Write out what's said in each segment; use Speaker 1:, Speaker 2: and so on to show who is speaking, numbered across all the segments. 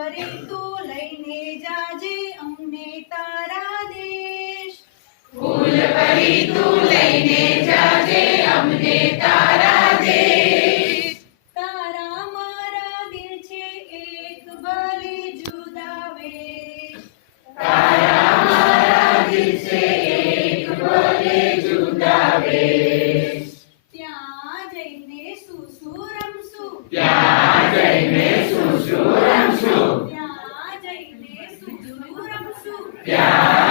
Speaker 1: করে তুই
Speaker 2: ત્યાં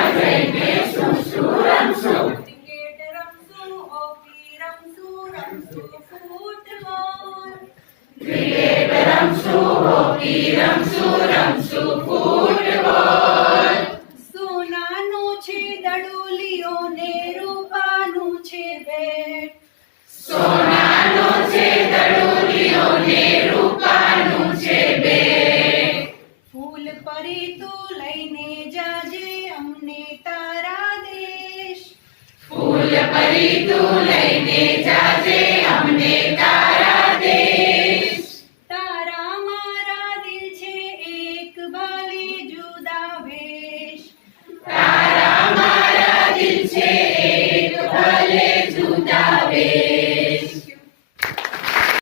Speaker 2: ને રૂપાનું છે બેટ.
Speaker 1: સોનાનું છે ને રૂપાનું છે બેટ.
Speaker 2: ફૂલ પરી તું લઈને જાજે
Speaker 1: marido